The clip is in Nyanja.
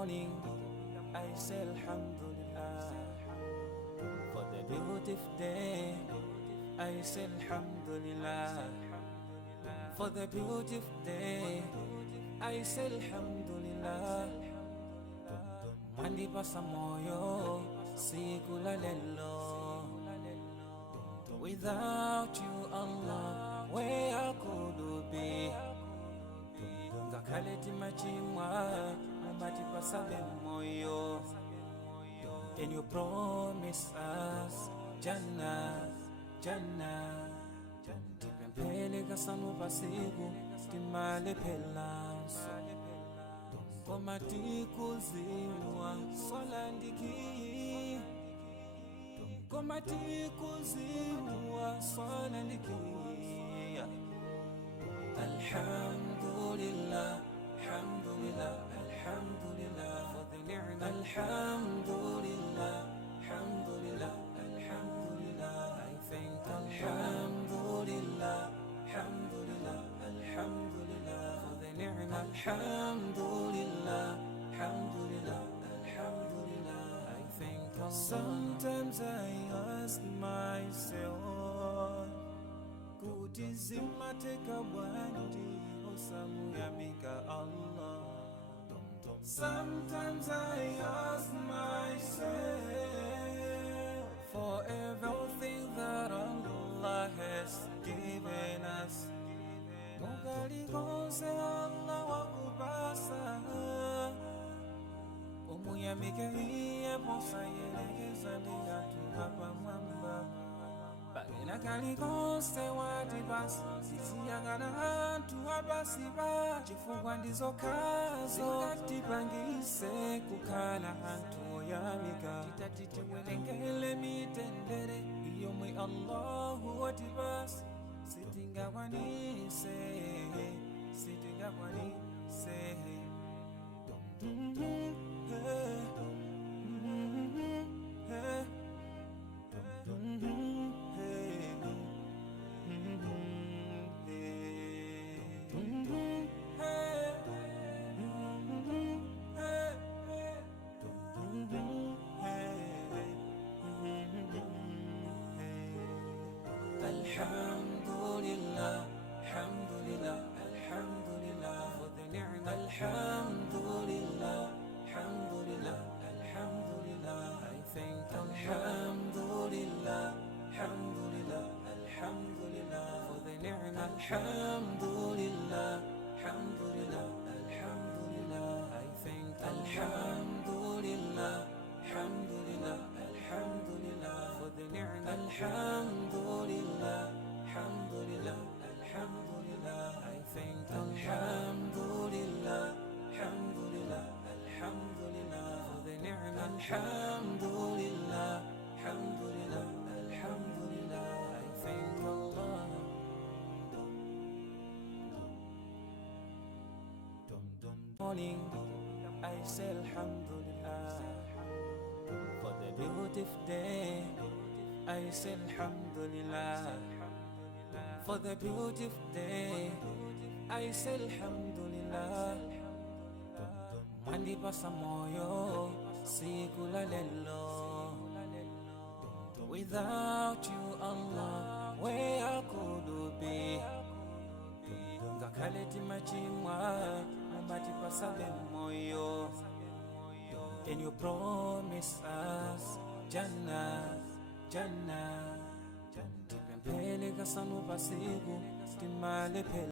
morning, I say Alhamdulillah. For the beautiful day, I say Alhamdulillah. For the beautiful day, I say Alhamdulillah. Mandipasa moyo siku la lelo. Without you, Allah, where could be? Ngakaleti machimwa, mandipasa moyo. Can you promise us Jannah, Jannah? Tipempele kasanu pasiku, timale pelanso. Komati kuziwa, solandiki. Komati kuziwa, solandiki. Alhamdulillah, alhamdulillah, alhamdulillah for the ni'mah. Alhamdulillah, alhamdulillah, alhamdulillah. I thank Alhamdulillah, alhamdulillah, alhamdulillah for the ni'mah. Alhamdulillah, alhamdulillah, alhamdulillah. I thank Allah. Sometimes I ask myself, kuti zimateka bwanji osamu yamika Allah. Sometimes I ask myself, for everything that Allah has given us, mugali konse Allah wakupasa. Umuyamike hiye posa yelekeza ndiyatu hapa mwamba. Bagina kali konse watibasi, sisiyagana hantu abasiba. Chifungwa ndizo kazo katipangise kukala hantu yamika. Titatiti welengele mitendere, iyo mwe Allahu watibasi. Sitingakwanise, sitingakwanise. Alhamdulillah, alhamdulillah, alhamdulillah for the ni'mah. Alhamdulillah, alhamdulillah, alhamdulillah. I thank Alhamdulillah, alhamdulillah, alhamdulillah for the ni'mah. Alhamdulillah, alhamdulillah, alhamdulillah. I thank Alhamdulillah, alhamdulillah, alhamdulillah for the ni'mah. Alhamdulillah, alhamdulillah, alhamdulillah. I thank Alhamdulillah, alhamdulillah, alhamdulillah for the ni'mah. Alhamdulillah, alhamdulillah, alhamdulillah. I thank Allah. Morning, I say Alhamdulillah. For the beautiful day, I say Alhamdulillah. For the beautiful day, I say Alhamdulillah. Mandipasa moyo siku la lelo. Without you, Allah, where could be? Ngakaleti machimwa, mandipasa moyo. Can you promise us Jannah, Jannah? Tipempele kasanu pasiku, timale